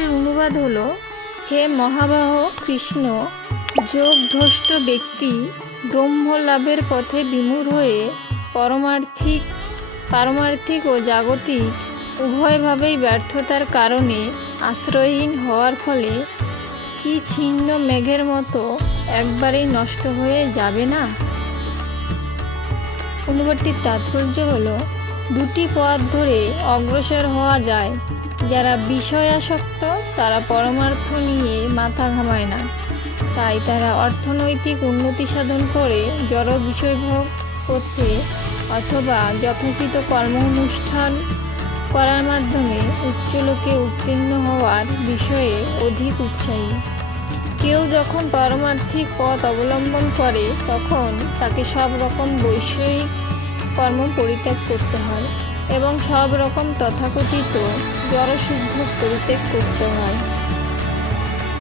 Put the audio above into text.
মন্ত্রের অনুবাদ হলো, হে মহাবাহ কৃষ্ণ, যোগভ্রষ্ট ব্যক্তি ব্রহ্ম লাভের পথে বিমূঢ় হয়ে পারমার্থিক ও জাগতিক উভয়ভাবেই ব্যর্থতার কারণে আশ্রয়হীন হওয়ার ফলে কি ছিন্ন মেঘের মতো একবারেই নষ্ট হয়ে যাবে না? অনুবাদটির তাৎপর্য হলো, দুটি পথ ধরে অগ্রসর হওয়া যায়। যারা বিষয়াসক্ত তারা পরমার্থ নিয়ে মাথা ঘামায় না, তাই তারা অর্থনৈতিক উন্নতি সাধন করে জড় বিষয়ভোগ করতে অথবা যথোচিত কর্ম অনুষ্ঠান করার মাধ্যমে উচ্চলোকে উত্তীর্ণ হওয়ার বিষয়ে অধিক উৎসাহী। কেউ যখন পারমার্থিক পথ অবলম্বন করে তখন তাকে সব রকম বৈষয়িক কর্ম পরিত্যাগ করতে হয় এবং সব রকম তথাকথিত জড়সুখ পরিত্যাগ করতে হয়।